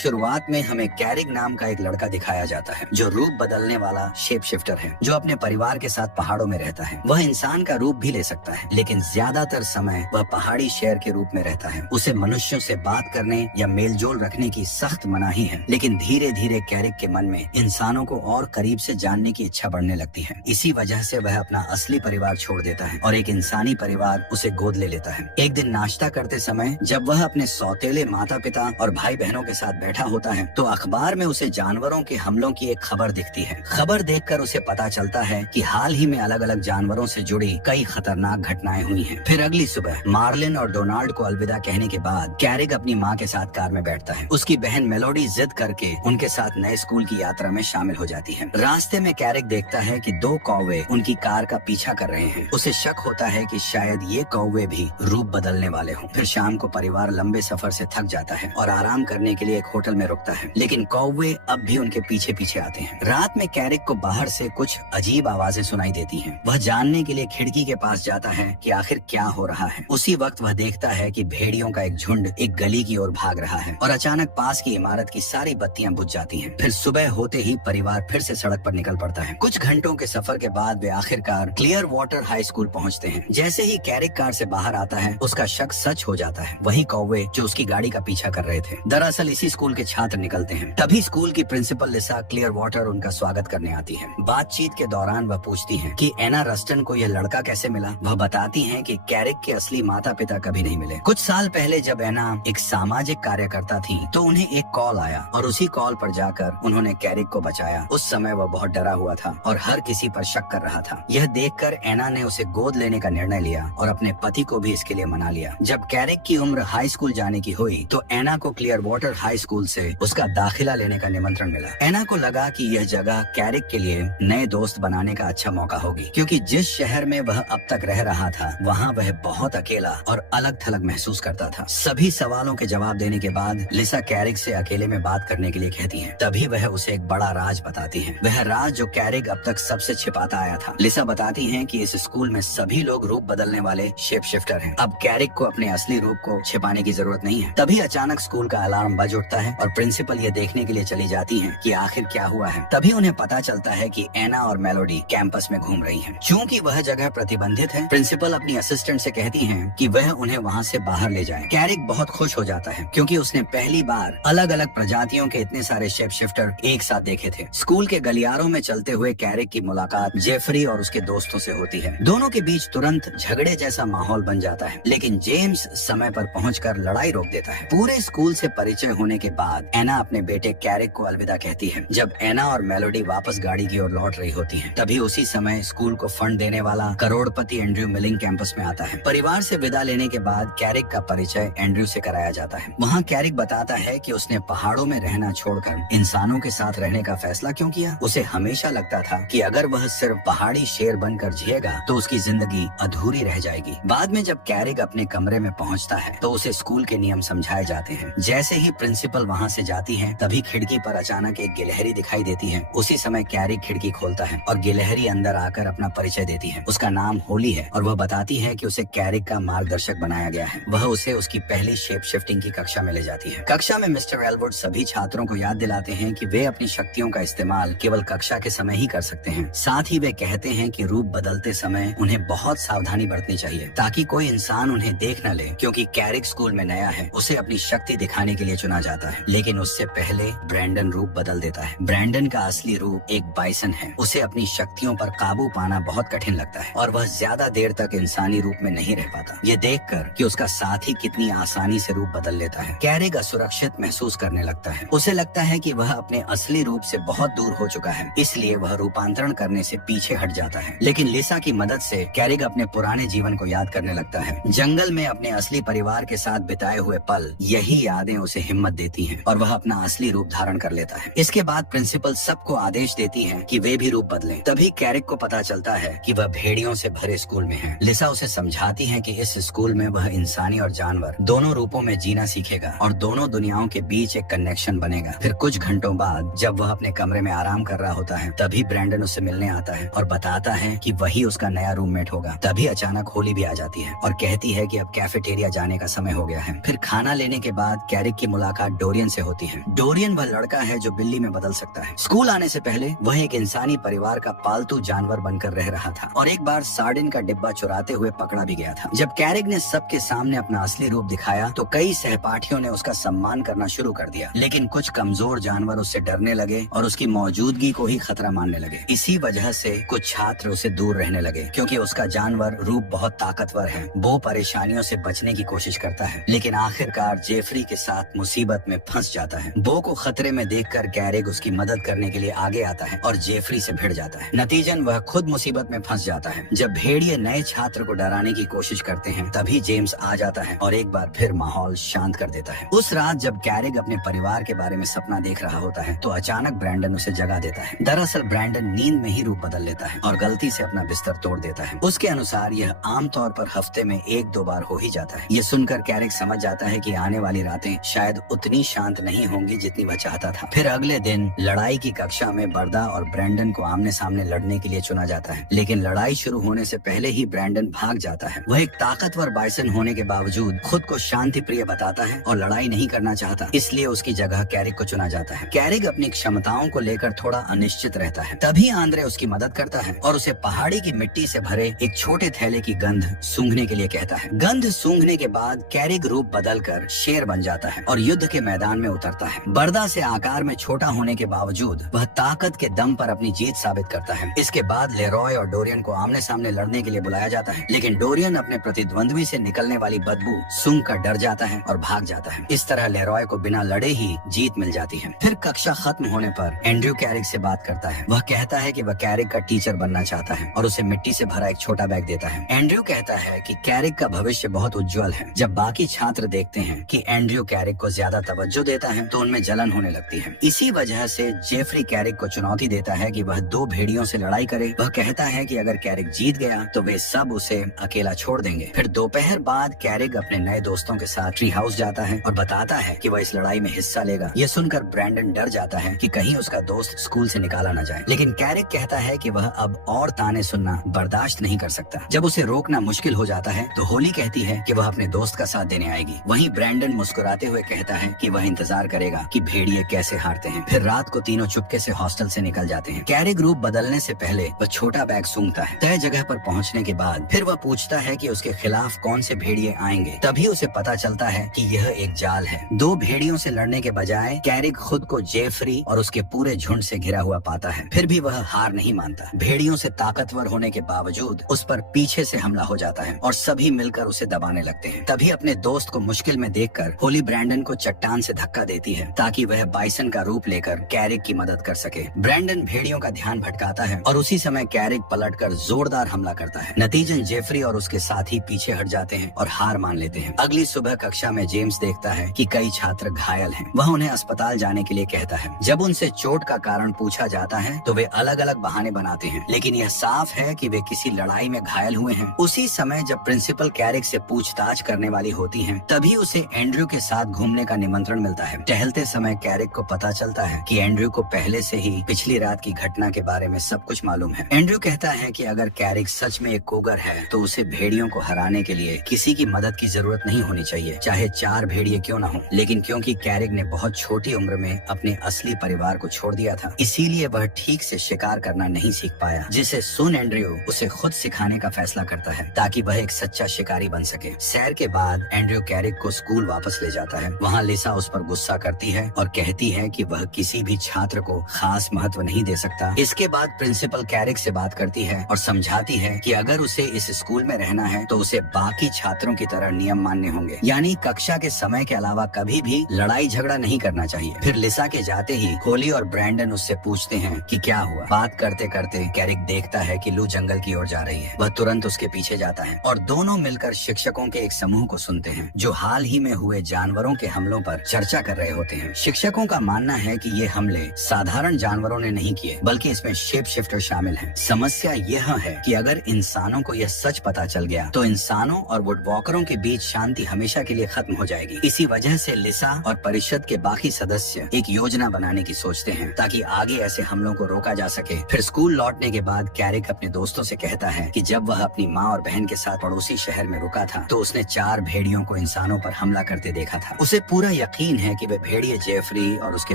शुरुआत में हमें कैरिक नाम का एक लड़का दिखाया जाता है जो रूप बदलने वाला शेप शिफ्टर है, जो अपने परिवार के साथ पहाड़ों में रहता है। वह इंसान का रूप भी ले सकता है, लेकिन ज्यादातर समय वह पहाड़ी शेर के रूप में रहता है। उसे मनुष्यों से बात करने या मेलजोल रखने की सख्त मनाही है, लेकिन धीरे धीरे कैरिक के मन में इंसानों को और करीब से जानने की इच्छा बढ़ने लगती है। इसी वजह से वह अपना असली परिवार छोड़ देता है और एक इंसानी परिवार उसे गोद ले लेता है। एक दिन नाश्ता करते समय जब वह अपने सौतेले माता पिता और भाई बहनों के साथ बैठा होता है तो अखबार में उसे जानवरों के हमलों की एक खबर दिखती है। खबर देखकर उसे पता चलता है कि हाल ही में अलग अलग जानवरों से जुड़ी कई खतरनाक घटनाएं हुई हैं। फिर अगली सुबह मार्लिन और डोनाल्ड को अलविदा कहने के बाद कैरिक अपनी माँ के साथ कार में बैठता है। उसकी बहन मेलोडी जिद करके उनके साथ नए स्कूल की यात्रा में शामिल हो जाती है। रास्ते में कैरिक देखता है कि दो कौवे उनकी कार का पीछा कर रहे हैं। उसे शक होता है कि शायद ये कौवे भी रूप बदलने वाले हों। फिर शाम को परिवार लंबे सफर से थक जाता है और आराम करने के लिए एक होटल में रुकता है, लेकिन कौवे अब भी उनके पीछे पीछे आते हैं। रात में कैरिक को बाहर से कुछ अजीब आवाजें सुनाई देती हैं। वह जानने के लिए खिड़की के पास जाता है कि आखिर क्या हो रहा है। उसी वक्त वह देखता है कि भेड़ियों का एक झुंड एक गली की ओर भाग रहा है और अचानक पास की इमारत की सारी बत्तियां बुझ जाती हैं। फिर सुबह होते ही परिवार फिर से सड़क पर निकल पड़ता है। कुछ घंटों के सफर के बाद वे आखिरकार क्लियर वाटर हाई स्कूल पहुँचते हैं। जैसे ही कैरिक कार से बाहर आता है उसका शक सच हो जाता है। वही कौवे जो उसकी गाड़ी का पीछा कर रहे थे दरअसल इसी स्कूल के छात्र निकलते हैं। तभी स्कूल की प्रिंसिपल लिसा क्लियर वाटर उनका स्वागत करने आती है। बातचीत के दौरान वह पूछती है कि एना रस्टन को यह लड़का कैसे मिला। वह बताती हैं कि कैरिक के असली माता पिता कभी नहीं मिले। कुछ साल पहले जब एना एक सामाजिक कार्यकर्ता थी तो उन्हें एक कॉल आया और उसी कॉल पर जाकर उन्होंने कैरिक को बचाया। उस समय वह बहुत डरा हुआ था और हर किसी पर शक कर रहा था। यह देखकर एना ने उसे गोद लेने का निर्णय लिया और अपने पति को भी इसके लिए मना लिया। जब कैरिक की उम्र हाई स्कूल जाने की हुई तो एना को क्लियर वाटर हाई स्कूल से उसका दाखिला लेने का निमंत्रण मिला। एना को लगा कि यह जगह कैरिक के लिए नए दोस्त बनाने का अच्छा मौका होगी, क्योंकि जिस शहर में वह अब तक रह रहा था वहाँ वह बहुत अकेला और अलग थलग महसूस करता था। सभी सवालों के जवाब देने के बाद लिसा कैरिक से अकेले में बात करने के लिए कहती है। तभी वह उसे एक बड़ा राज बताती है, वह राज जो कैरिक अब तक सबसे छिपाता आया था। लिसा बताती है कि इस स्कूल में सभी लोग रूप बदलने वाले शेप शिफ्टर हैं। अब कैरिक को अपने असली रूप को छिपाने की जरूरत नहीं है। तभी अचानक स्कूल का अलार्म बज उठता है और प्रिंसिपल ये देखने के लिए चली जाती हैं कि आखिर क्या हुआ है। तभी उन्हें पता चलता है कि एना और मेलोडी कैंपस में घूम रही हैं। चूंकि वह जगह प्रतिबंधित है, प्रिंसिपल अपनी असिस्टेंट से कहती हैं कि वह उन्हें वहां से बाहर ले जाए। कैरिक बहुत खुश हो जाता है क्योंकि उसने पहली बार अलग अलग प्रजातियों के इतने सारे शेप शिफ्टर एक साथ देखे थे। स्कूल के गलियारों में चलते हुए कैरिक की मुलाकात जेफरी और उसके दोस्तों से होती है। दोनों के बीच तुरंत झगड़े जैसा माहौल बन जाता है, लेकिन जेम्स समय पर पहुंचकर लड़ाई रोक देता है। पूरे स्कूल से परिचय होने के बाद एना अपने बेटे कैरिक को अलविदा कहती है। जब एना और मेलोडी वापस गाड़ी की ओर लौट रही होती हैं, तभी उसी समय स्कूल को फंड देने वाला करोड़पति एंड्रयू मिलिंग कैंपस में आता है। परिवार से विदा लेने के बाद कैरिक का परिचय एंड्रयू से कराया जाता है। वहाँ कैरिक बताता है कि उसने पहाड़ों में रहना छोड़कर इंसानों के साथ रहने का फैसला क्यों किया। उसे हमेशा लगता था कि अगर वह सिर्फ पहाड़ी शेर बनकर जिएगा तो उसकी जिंदगी अधूरी रह जाएगी। बाद में जब कैरिक अपने कमरे में पहुँचता है तो उसे स्कूल के नियम समझाए जाते हैं। जैसे ही प्रिंसिपल वहाँ से जाती है तभी खिड़की पर अचानक एक गिलहरी दिखाई देती है। उसी समय कैरिक खिड़की खोलता है और गिलहरी अंदर आकर अपना परिचय देती है। उसका नाम होली है और वह बताती है कि उसे कैरिक का मार्गदर्शक बनाया गया है। वह उसे उसकी पहली शेप शिफ्टिंग की कक्षा में ले जाती है। कक्षा में मिस्टर एलवुड सभी छात्रों को याद दिलाते हैं कि वे अपनी शक्तियों का इस्तेमाल केवल कक्षा के समय ही कर सकते हैं। साथ ही वे कहते हैं कि रूप बदलते समय उन्हें बहुत सावधानी बरतनी चाहिए ताकि कोई इंसान उन्हें देख न ले, क्योंकि कैरिक स्कूल में नया है। उसे अपनी शक्ति दिखाने के लिए चुना जाता है, लेकिन उससे पहले ब्रैंडन रूप बदल देता है। ब्रैंडन का असली रूप एक बाइसन है। उसे अपनी शक्तियों पर काबू पाना बहुत कठिन लगता है और वह ज्यादा देर तक इंसानी रूप में नहीं रह पाता। ये देखकर कि उसका साथी कितनी आसानी से रूप बदल लेता है, कैरिक असुरक्षित महसूस करने लगता है। उसे लगता है कि वह अपने असली रूप से बहुत दूर हो चुका है, इसलिए वह रूपांतरण करने से पीछे हट जाता है। लेकिन लिसा की मदद से कैरिक अपने पुराने जीवन को याद करने लगता है। जंगल में अपने असली परिवार के साथ बिताए हुए पल, यही यादें उसे हिम्मत देती हैं और वह अपना असली रूप धारण कर लेता है। इसके बाद प्रिंसिपल सबको आदेश देती है कि वे भी रूप बदलें। तभी कैरिक को पता चलता है कि वह भेड़ियों से भरे स्कूल में है। लिसा उसे समझाती है कि इस स्कूल में वह इंसानी और जानवर दोनों रूपों में जीना सीखेगा और दोनों दुनियाओं के बीच एक कनेक्शन बनेगा। फिर कुछ घंटों बाद जब वह अपने कमरे में आराम कर रहा होता है तभी ब्रैंडन उससे मिलने आता है और बताता है कि वही उसका नया रूममेट होगा। तभी अचानक होली भी आ जाती है और कहती है कि अब कैफेटेरिया जाने का समय हो गया है। फिर खाना लेने के बाद कैरिक की मुलाकात डोरियन से होती है। डोरियन वह लड़का है जो बिल्ली में बदल सकता है। स्कूल आने से पहले वह एक इंसानी परिवार का पालतू जानवर बनकर रह रहा था और एक बार सार्डिन का डिब्बा चुराते हुए पकड़ा भी गया था। जब कैरिक ने सबके सामने अपना असली रूप दिखाया तो कई सहपाठियों ने उसका सम्मान करना शुरू कर दिया, लेकिन कुछ कमजोर जानवर उससे डरने लगे और उसकी मौजूदगी को ही खतरा मानने लगे। इसी वजह से कुछ छात्र उसे दूर रहने लगे क्योंकि उसका जानवर रूप बहुत ताकतवर है। वो परेशानियों से बचने की कोशिश करता है, लेकिन आखिरकार जेफरी के साथ मुसीबत में फंस जाता है। बो को खतरे में देखकर कैरिक उसकी मदद करने के लिए आगे आता है और जेफरी से भिड़ जाता है। नतीजन वह खुद मुसीबत में फंस जाता है। जब भेड़िए नए छात्र को डराने की कोशिश करते हैं तभी जेम्स आ जाता है और एक बार फिर माहौल शांत कर देता है। उस रात जब कैरिक अपने परिवार के बारे में सपना देख रहा होता है तो अचानक ब्रैंडन उसे जगा देता है। दरअसल ब्रैंडन नींद में ही रूप बदल लेता है और गलती से अपना बिस्तर तोड़ देता है। उसके अनुसार यह आमतौर पर हफ्ते में 1-2 बार हो ही जाता है। ये सुनकर कैरिक समझ जाता है कि आने वाली रातें शायद उतनी शांत नहीं होंगी जितनी वह चाहता था। फिर अगले दिन लड़ाई की कक्षा में बर्दा और ब्रैंडन को आमने सामने लड़ने के लिए चुना जाता है, लेकिन लड़ाई शुरू होने से पहले ही ब्रैंडन भाग जाता है। वह एक ताकतवर बाइसन होने के बावजूद खुद को शांति प्रिय बताता है और लड़ाई नहीं करना चाहता, इसलिए उसकी जगह कैरिक को चुना जाता है। कैरिक अपनी क्षमताओं को लेकर थोड़ा अनिश्चित रहता है। तभी आंद्रे उसकी मदद करता है और उसे पहाड़ी की मिट्टी से भरे एक छोटे थैले की गंध सूंघने के लिए कहता है। गंध सूंघने के बाद कैरिक रूप बदलकर शेर बन जाता है और युद्ध के मैदान में उतरता है। बर्दा से आकार में छोटा होने के बावजूद वह ताकत के दम पर अपनी जीत साबित करता है। इसके बाद लेरॉय और डोरियन को आमने सामने लड़ने के लिए बुलाया जाता है, लेकिन डोरियन अपने प्रतिद्वंद्वी से निकलने वाली बदबू सूंघ कर डर जाता है और भाग जाता है। इस तरह लेरॉय को बिना लड़े ही जीत मिल जाती है। फिर कक्षा खत्म होने पर एंड्रयू कैरिक से बात करता है। वह कहता है कि वह कैरिक का टीचर बनना चाहता है और उसे मिट्टी से भरा एक छोटा बैग देता है। एंड्रयू कहता है कि कैरिक का भविष्य बहुत उज्जवल है। जब बाकी छात्र देखते हैं कि एंड्रयू कैरिक को ज्यादा तवज्जो देता है तो उनमें जलन होने लगती है। इसी वजह से जेफरी कैरिक को चुनौती देता है कि वह 2 भेड़ियों से लड़ाई करे। वह कहता है कि अगर कैरिक जीत गया तो वे सब उसे अकेला छोड़ देंगे। फिर दोपहर बाद कैरिक अपने नए दोस्तों के साथ ट्री हाउस जाता है और बताता है कि वह इस लड़ाई में हिस्सा लेगा। ये सुनकर ब्रैंडन डर जाता है कि कहीं उसका दोस्त स्कूल से निकाला न जाए, लेकिन कैरिक कहता है कि वह अब और ताने सुनना बर्दाश्त नहीं कर सकता। जब उसे रोकना मुश्किल हो जाता है तो होली कहती है कि वह अपने दोस्त का साथ देने आएगी। वहीं ब्रैंडन मुस्कुराते हुए कहता है कि वह इंतजार करेगा कि भेड़िए कैसे हारते हैं। फिर रात को तीनों चुपके से हॉस्टल से निकल जाते हैं। कैरिक रूप बदलने से पहले वह छोटा बैग सूंघता है। तय जगह पर पहुंचने के बाद फिर वह पूछता है कि उसके खिलाफ कौन से भेड़िए आएंगे। तभी उसे पता चलता है कि यह एक जाल है। 2 भेड़ियों से लड़ने के बजाय कैरिक खुद को जेफरी और उसके पूरे झुंड से घिरा हुआ पाता है। फिर भी वह हार नहीं मानता। भेड़ियों से ताकतवर होने के बावजूद उस पर पीछे से हमला हो जाता है और सभी मिलकर उसे दबाने लगते हैं। तभी अपने दोस्त को मुश्किल में देखकर होली ब्रैंडन को चट्टान से धक्का देती है ताकि वह बाइसन का रूप लेकर कैरिक की मदद कर सके। ब्रैंडन भेड़ियों का ध्यान भटकाता है और उसी समय कैरिक पलटकर जोरदार हमला करता है। नतीजन जेफरी और उसके साथी पीछे हट जाते हैं और हार मान लेते हैं। अगली सुबह कक्षा में जेम्स देखता है कि कई छात्र घायल हैं। वह उन्हें अस्पताल जाने के लिए कहता है। जब उनसे चोट का कारण पूछा जाता है तो वे अलग अलग बहाने बनाते हैं, लेकिन यह साफ है कि वे किसी लड़ाई में घायल हुए हैं। उसी समय जब प्रिंसिपल कैरिक से पूछताछ करने वाली होती है तभी उसे एंड्रयू के साथ घूमने का निमंत्रण मिलता है। टहलते समय कैरिक को पता चलता है कि एंड्रयू को पहले से ही पिछली रात की घटना के बारे में सब कुछ मालूम है। एंड्रयू कहता है कि अगर कैरिक सच में एक कोगर है तो उसे भेड़ियों को हराने के लिए किसी की मदद की जरूरत नहीं होनी चाहिए, चाहे 4 भेड़िए क्यों न हो। लेकिन क्योंकि कैरिक ने बहुत छोटी उम्र में अपने असली परिवार को छोड़ दिया था, इसीलिए वह ठीक से शिकार करना नहीं सीख पाया, जिसे सुन एंड्रयू उसे खुद सिखाने का फैसला करता है ताकि वह एक सच्चा शिकारी बन सके। सैर के बाद एंड्रयू कैरिक को स्कूल वापस ले जाता है। वहाँ लिसा उस पर गुस्सा करती है और कहती है कि वह किसी भी छात्र को खास महत्व नहीं दे सकता। इसके बाद प्रिंसिपल कैरिक से बात करती है और समझाती है कि अगर उसे इस स्कूल में रहना है तो उसे बाकी छात्रों की तरह नियम मानने होंगे, यानी कक्षा के समय के अलावा कभी भी लड़ाई झगड़ा नहीं करना चाहिए। फिर लिसा के जाते ही होली और ब्रैंडन उससे पूछते हैं कि क्या हुआ। बात करते करते कैरिक देखता है कि लू जंगल की ओर जा रही है। वह तुरंत उसके पीछे जाता है और दोनों मिलकर शिक्षकों के एक समूह को सुनते हैं जो हाल ही में हुए जानवरों के हमलों पर चर्चा कर रहे होते हैं। शिक्षकों का मानना है कि ये हमले साधारण जानवरों ने नहीं किए, बल्कि इसमें शेप शिफ्टर शामिल हैं। समस्या यह है कि अगर इंसानों को यह सच पता चल गया तो इंसानों और वुडवॉकरों के बीच शांति हमेशा के लिए खत्म हो जाएगी। इसी वजह से लिसा और परिषद के बाकी सदस्य एक योजना बनाने की सोचते हैं ताकि आगे ऐसे हमलों को रोका जा सके। फिर स्कूल लौटने के बाद कैरिक अपने दोस्तों से कहता है कि जब वह अपनी माँ और बहन के साथ पड़ोसी शहर में रुका था तो उसने 4 भेड़ियों को इंसानों पर हमला करते देखा था। उसे पूरा यकीन यकीन है कि वे भेड़िए जेफरी और उसके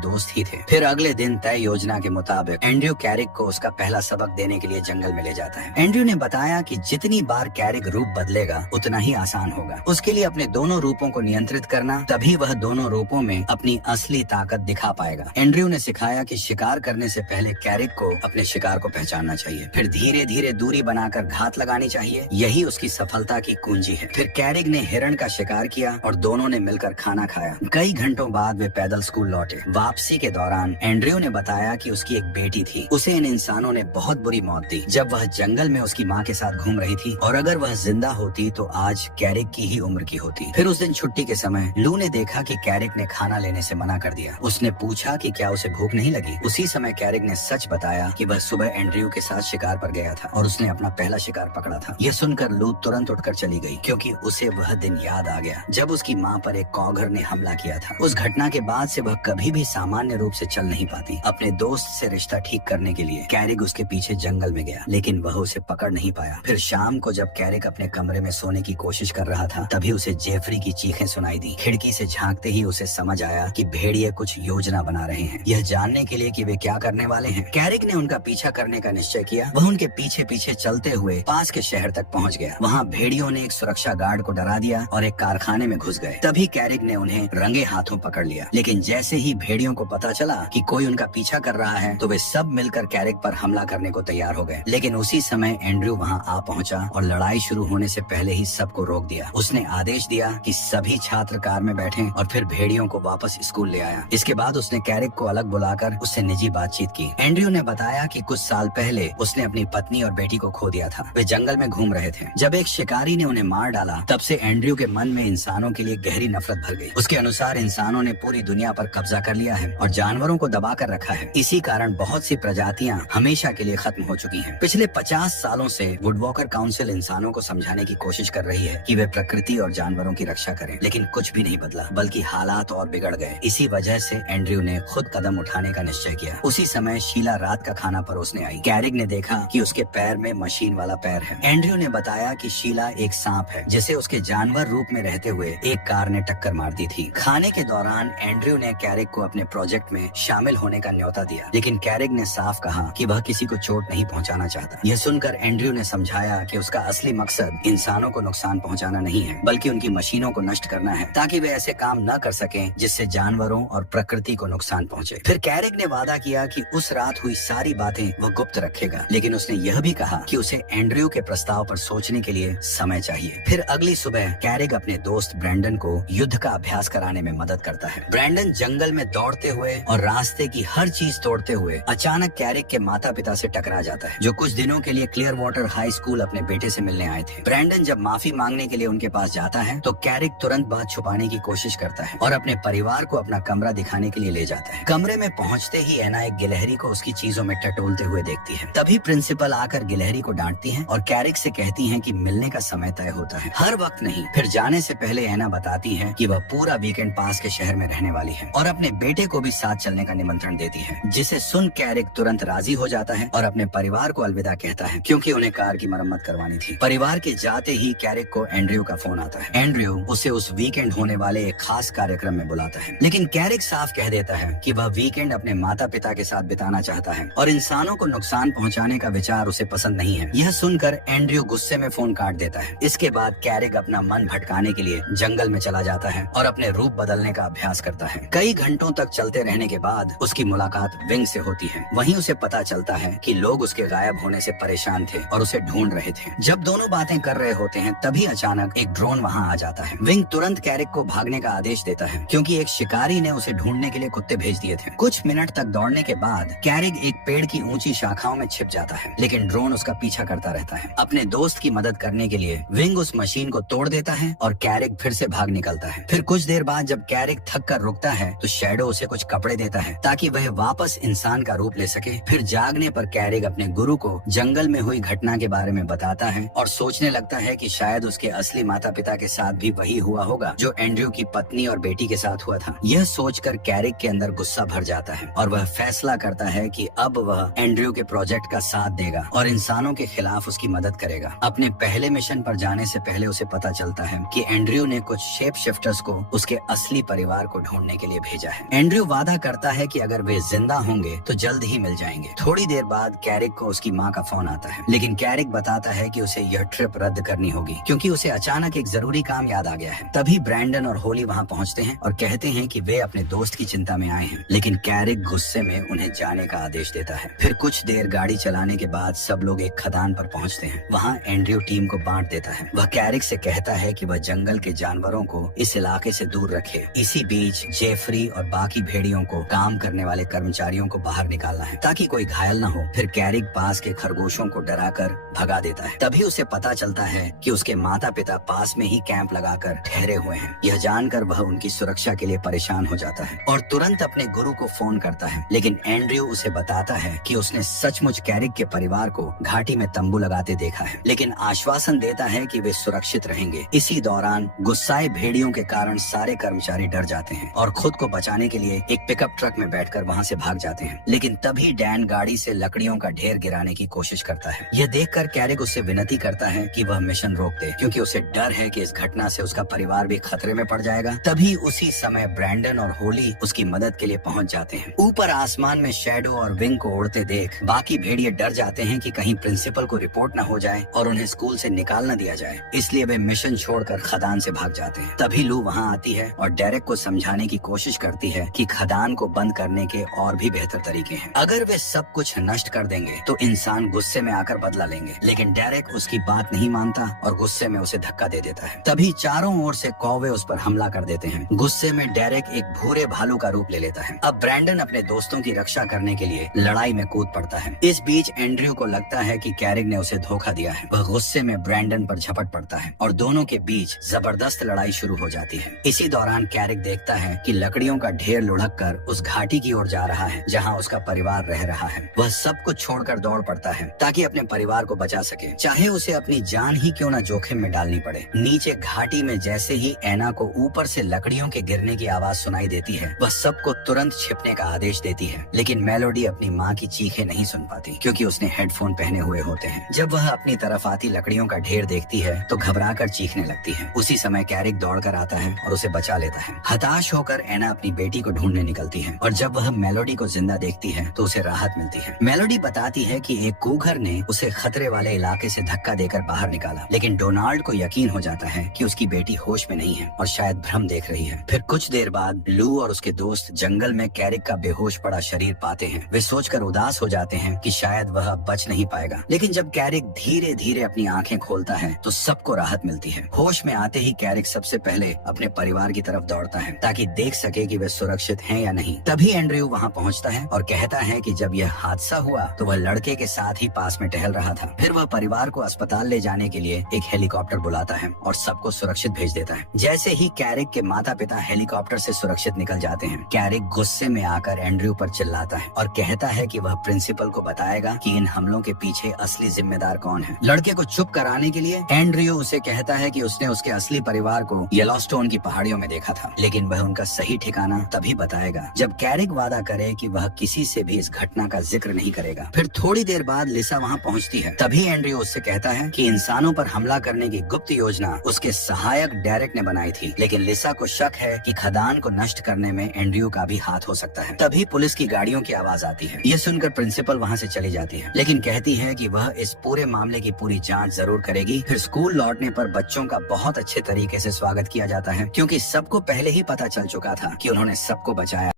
दोस्त ही थे। फिर अगले दिन तय योजना के मुताबिक एंड्रयू कैरिक को उसका पहला सबक देने के लिए जंगल में ले जाता है। एंड्रयू ने बताया कि जितनी बार कैरिक रूप बदलेगा उतना ही आसान होगा। उसके लिए अपने दोनों रूपों को नियंत्रित करना, तभी वह दोनों रूपों में अपनी असली ताकत दिखा पाएगा। एंड्रयू ने सिखाया कि शिकार करने से पहले कैरिक को अपने शिकार को पहचानना चाहिए, फिर धीरे धीरे दूरी बनाकर घात लगानी चाहिए। यही उसकी सफलता की कुंजी है। फिर कैरिक ने हिरण का शिकार किया और दोनों ने मिलकर खाना खाया। कई घंटों बाद वे पैदल स्कूल लौटे। वापसी के दौरान एंड्रयू ने बताया कि उसकी एक बेटी थी, उसे इन इंसानों ने बहुत बुरी मौत दी जब वह जंगल में उसकी माँ के साथ घूम रही थी, और अगर वह जिंदा होती तो आज कैरिक की ही उम्र की होती। फिर उस दिन छुट्टी के समय लू ने देखा कि कैरिक ने खाना लेने से मना कर दिया। उसने पूछा कि क्या उसे भूख नहीं लगी। उसी समय कैरिक ने सच बताया कि वह सुबह एंड्रयू के साथ शिकार पर गया था और उसने अपना पहला शिकार पकड़ा था। यह सुनकर लू तुरंत उठकर चली गई, क्योंकि उसे वह दिन याद आ गया जब उसकी माँ पर एक कॉगर ने हमला किया था। उस घटना के बाद से वह कभी भी सामान्य रूप से चल नहीं पाती। अपने दोस्त से रिश्ता ठीक करने के लिए कैरिक उसके पीछे जंगल में गया, लेकिन वह उसे पकड़ नहीं पाया। फिर शाम को जब कैरिक अपने कमरे में सोने की कोशिश कर रहा था, तभी उसे जेफरी की चीखें सुनाई दी। खिड़की से झांकते ही उसे समझ आया कि भेड़िए कुछ योजना बना रहे हैं, यह जानने के लिए कि वे क्या करने वाले हैं। कैरिक ने उनका पीछा करने का निश्चय किया। वह उनके पीछे पीछे चलते हुए पास के शहर तक पहुंच गया। वहाँ भेड़ियों ने एक सुरक्षा गार्ड को डरा दिया और एक कारखाने में घुस गए। तभी कैरिक ने उन्हें रंगे हाथों पकड़ लिया, लेकिन जैसे ही भेड़ियों को पता चला कि कोई उनका पीछा कर रहा है, तो वे सब मिलकर कैरिक पर हमला करने को तैयार हो गए। लेकिन उसी समय एंड्रयू वहाँ आ पहुँचा और लड़ाई शुरू होने से पहले ही सबको रोक दिया। उसने आदेश दिया कि सभी छात्र कार में बैठें और फिर भेड़ियों को वापस स्कूल ले आया। इसके बाद उसने कैरिक को अलग बुलाकर उससे निजी बातचीत की। एंड्रयू ने बताया कि कुछ साल पहले उसने अपनी पत्नी और बेटी को खो दिया था। वे जंगल में घूम रहे थे। जब एक शिकारी ने उन्हें मार डाला, तब से एंड्रयू के मन में इंसानों के लिए गहरी नफरत भर गई। उसके अनुसार इंसानों ने पूरी दुनिया पर कब्जा कर लिया है और जानवरों को दबा कर रखा है। इसी कारण बहुत सी प्रजातियां हमेशा के लिए खत्म हो चुकी हैं। पिछले 50 सालों से वुडवॉकर काउंसिल इंसानों को समझाने की कोशिश कर रही है कि वे प्रकृति और जानवरों की रक्षा करें, लेकिन कुछ भी नहीं बदला, बल्कि हालात और बिगड़ गए। इसी वजह से एंड्रयू ने खुद कदम उठाने का निश्चय किया। उसी समय शीला रात का खाना परोसने आई। कैरिक ने देखा कि उसके पैर में मशीन वाला पैर है। एंड्रयू ने बताया कि शीला एक सांप है, जिसे उसके जानवर रूप में रहते हुए एक कार ने टक्कर मार दी थी। खाने के दौरान एंड्रयू ने कैरिक को अपने प्रोजेक्ट में शामिल होने का न्योता दिया, लेकिन कैरिक ने साफ कहा कि वह किसी को चोट नहीं पहुंचाना चाहता। यह सुनकर एंड्रयू ने समझाया कि उसका असली मकसद इंसानों को नुकसान पहुंचाना नहीं है, बल्कि उनकी मशीनों को नष्ट करना है, ताकि वे ऐसे काम न कर सकें जिससे जानवरों और प्रकृति को नुकसान पहुंचे। फिर कैरिक ने वादा किया कि उस रात हुई सारी बातें वह गुप्त रखेगा, लेकिन उसने यह भी कहा कि उसे एंड्रयू के प्रस्ताव पर सोचने के लिए समय चाहिए। फिर अगली सुबह कैरिक अपने दोस्त ब्रैंडन को युद्ध का अभ्यास कराने में मदद करता है। ब्रैंडन जंगल में दौड़ते हुए और रास्ते की हर चीज तोड़ते हुए अचानक कैरिक के माता पिता से टकरा जाता है, जो कुछ दिनों के लिए क्लियर वाटर हाई स्कूल अपने बेटे से मिलने आए थे। ब्रैंडन जब माफी मांगने के लिए उनके पास जाता है, तो कैरिक तुरंत बात छुपाने की कोशिश करता है और अपने परिवार को अपना कमरा दिखाने के लिए ले जाता है। कमरे में पहुंचते ही एना एक गिलहरी को उसकी चीजों में टटोलते हुए देखती है। तभी प्रिंसिपल आकर गिलहरी को डांटती है और कैरिक से कहती है कि मिलने का समय तय होता है, हर वक्त नहीं। फिर जाने से पहले एना बताती है कि वह पूरा वीकेंड पास के शहर में रहने वाली है और अपने बेटे को भी साथ चलने का निमंत्रण देती है, जिसे सुन कैरिक तुरंत राजी हो जाता है और अपने परिवार को अलविदा कहता है, क्योंकि उन्हें कार की मरम्मत करवानी थी। परिवार के जाते ही कैरिक को एंड्रयू का फोन आता है। एंड्रयू उसे उस वीकेंड होने वाले एक खास कार्यक्रम में बुलाता है, लेकिन कैरिक साफ कह देता है कि वह वीकेंड अपने माता पिता के साथ बिताना चाहता है और इंसानों को नुकसान पहुंचाने का विचार उसे पसंद नहीं है। यह सुनकर एंड्रयू गुस्से में फोन काट देता है। इसके बाद कैरिक अपना मन भटकाने के लिए जंगल में चला जाता है और अपने रूप बदलने का अभ्यास करता है। कई घंटों तक चलते रहने के बाद उसकी मुलाकात विंग से होती है। वहीं उसे पता चलता है कि लोग उसके गायब होने से परेशान थे और उसे ढूंढ रहे थे। जब दोनों बातें कर रहे होते हैं, तभी अचानक एक ड्रोन वहां आ जाता है। विंग तुरंत कैरिक को भागने का आदेश देता है, क्योंकि एक शिकारी ने उसे ढूंढने के लिए कुत्ते भेज दिए थे। कुछ मिनट तक दौड़ने के बाद कैरिक एक पेड़ की ऊंची शाखाओं में छिप जाता है, लेकिन ड्रोन उसका पीछा करता रहता है। अपने दोस्त की मदद करने के लिए विंग उस मशीन को तोड़ देता है और कैरिक फिर से भाग निकलता है। फिर कुछ देर बाद जब कैरिक थक कर रुकता है, तो शैडो उसे कुछ कपड़े देता है ताकि वह वापस इंसान का रूप ले सके। फिर जागने पर कैरिक अपने गुरु को जंगल में हुई घटना के बारे में बताता है और सोचने लगता है कि शायद उसके असली माता पिता के साथ भी वही हुआ होगा जो एंड्रयू की पत्नी और बेटी के साथ हुआ था। यह सोचकर कैरिक के अंदर गुस्सा भर जाता है और वह फैसला करता है कि अब वह एंड्रयू के प्रोजेक्ट का साथ देगा और इंसानों के खिलाफ उसकी मदद करेगा। अपने पहले मिशन पर जाने से पहले उसे पता चलता है कि एंड्रयू ने कुछ शेप शिफ्टर्स को उसके असली असली परिवार को ढूंढने के लिए भेजा है। एंड्रयू वादा करता है कि अगर वे जिंदा होंगे तो जल्द ही मिल जाएंगे। थोड़ी देर बाद कैरिक को उसकी माँ का फोन आता है, लेकिन कैरिक बताता है कि उसे यह ट्रिप रद्द करनी होगी क्योंकि उसे अचानक एक जरूरी काम याद आ गया है। तभी ब्रैंडन और होली वहाँ पहुँचते हैं और कहते हैं कि वे अपने दोस्त की चिंता में आए हैं, लेकिन कैरिक गुस्से में उन्हें जाने का आदेश देता है। फिर कुछ देर गाड़ी चलाने के बाद सब लोग एक खदान पर पहुँचते हैं। वहाँ एंड्रयू टीम को बांट देता है। वह कैरिक से कहता है कि वह जंगल के जानवरों को इस इलाके से दूर रखे। इसी बीच जेफरी और बाकी भेड़ियों को काम करने वाले कर्मचारियों को बाहर निकालना है ताकि कोई घायल न हो। फिर कैरिक पास के खरगोशों को डराकर भगा देता है। तभी उसे पता चलता है कि उसके माता पिता पास में ही कैंप लगाकर ठहरे हुए हैं। यह जानकर वह उनकी सुरक्षा के लिए परेशान हो जाता है और तुरंत अपने गुरु को फोन करता है, लेकिन एंड्रयू उसे बताता है कि उसने सचमुच कैरिक के परिवार को घाटी में तंबू लगाते देखा है, लेकिन आश्वासन देता है कि वे सुरक्षित रहेंगे। इसी दौरान गुस्साए भेड़ियों के कारण सारे कर्मचारी डर जाते हैं और खुद को बचाने के लिए एक पिकअप ट्रक में बैठकर वहाँ से भाग जाते हैं। लेकिन तभी डैन गाड़ी से लकड़ियों का ढेर गिराने की कोशिश करता है। यह देखकर कैरिक उससे विनती करता है कि वह मिशन रोक दे क्योंकि उसे डर है कि इस घटना से उसका परिवार भी खतरे में पड़ जाएगा। तभी उसी समय ब्रैंडन और होली उसकी मदद के लिए पहुँच जाते हैं। ऊपर आसमान में शैडो और विंग को उड़ते देख बाकी भेड़िए डर जाते हैं कि कहीं प्रिंसिपल को रिपोर्ट न हो जाए और उन्हें स्कूल से निकाल न दिया जाए, इसलिए वे मिशन छोड़कर खदान से भाग जाते हैं। तभी लू वहाँ आती है और डेरेक को समझाने की कोशिश करती है कि खदान को बंद करने के और भी बेहतर तरीके हैं। अगर वे सब कुछ नष्ट कर देंगे तो इंसान गुस्से में आकर बदला लेंगे, लेकिन डेरेक उसकी बात नहीं मानता और गुस्से में उसे धक्का दे देता है। तभी चारों ओर से कौवे उस पर हमला कर देते हैं। गुस्से में डेरेक एक भूरे भालू का रूप ले लेता है। अब ब्रैंडन अपने दोस्तों की रक्षा करने के लिए लड़ाई में कूद पड़ता है। इस बीच एंड्रयू को लगता है कि कैरिक ने उसे धोखा दिया है। वह गुस्से में ब्रैंडन पर झपट पड़ता है और दोनों के बीच जबरदस्त लड़ाई शुरू हो जाती है। इसी दौरान कैरिक देखता है कि लकड़ियों का ढेर लुढ़क कर उस घाटी की ओर जा रहा है जहाँ उसका परिवार रह रहा है। वह सब कुछ छोड़कर दौड़ पड़ता है ताकि अपने परिवार को बचा सके, चाहे उसे अपनी जान ही क्यों न जोखिम में डालनी पड़े। नीचे घाटी में जैसे ही एना को ऊपर से लकड़ियों के गिरने की आवाज सुनाई देती है, वह सबको तुरंत छिपने का आदेश देती है, लेकिन मेलोडी अपनी माँ की चीखें नहीं सुन पाती क्योंकि उसने हेडफोन पहने हुए होते हैं। जब वह अपनी तरफ आती लकड़ियों का ढेर देखती है तो घबराकर चीखने लगती है। उसी समय कैरिक दौड़कर आता है और उसे बचा लेता है। हताश होकर एना अपनी बेटी को ढूंढने निकलती है और जब वह मेलोडी को जिंदा देखती है तो उसे राहत मिलती है। मेलोडी बताती है कि एक कूघर ने उसे खतरे वाले इलाके से धक्का देकर बाहर निकाला, लेकिन डोनाल्ड को यकीन हो जाता है कि उसकी बेटी होश में नहीं है और शायद भ्रम देख रही है। फिर कुछ देर बाद लू और उसके दोस्त जंगल में कैरिक का बेहोश पड़ा शरीर पाते हैं। वे सोचकर उदास हो जाते हैं कि शायद वह बच नहीं पाएगा, लेकिन जब कैरिक धीरे धीरे अपनी आंखें खोलता है तो सबको राहत मिलती है। होश में आते ही कैरिक सबसे पहले अपने परिवार की तरफ दौड़ता है ताकि देख सके कि वे सुरक्षित हैं या नहीं। तभी एंड्रयू वहाँ पहुँचता है और कहता है कि जब यह हादसा हुआ तो वह लड़के के साथ ही पास में टहल रहा था। फिर वह परिवार को अस्पताल ले जाने के लिए एक हेलीकॉप्टर बुलाता है और सबको सुरक्षित भेज देता है। जैसे ही कैरिक के माता पिता हेलीकॉप्टर से सुरक्षित निकल जाते हैं, कैरिक गुस्से में आकर एंड्रयू पर चिल्लाता है और कहता है कि वह प्रिंसिपल को बताएगा कि इन हमलों के पीछे असली जिम्मेदार कौन है। लड़के को चुप कराने के लिए एंड्रयू उसे कहता है कि उसने उसके असली परिवार को येलोस्टोन की पहाड़ियों में देखा था, लेकिन वह उनका सही ठिकाना तभी बताएगा जब कैरिक वादा करे कि वह किसी से भी इस घटना का जिक्र नहीं करेगा। फिर थोड़ी देर बाद लिसा वहाँ पहुँचती है। तभी एंड्रयू उससे कहता है कि इंसानों पर हमला करने की गुप्त योजना उसके सहायक डेरेक ने बनाई थी, लेकिन लिसा को शक है कि खदान को नष्ट करने में एंड्रयू का भी हाथ हो सकता है। तभी पुलिस की गाड़ियों की आवाज आती है। ये सुनकर प्रिंसिपल वहाँ से चली जाती है, लेकिन कहती है कि वह इस पूरे मामले की पूरी जांच जरूर करेगी। फिर स्कूल लौटने पर बच्चों का बहुत अच्छे तरीके से स्वागत किया जाता है क्योंकि सबको पहले ही पता चल चुका था कि उन्होंने सबको बचाया।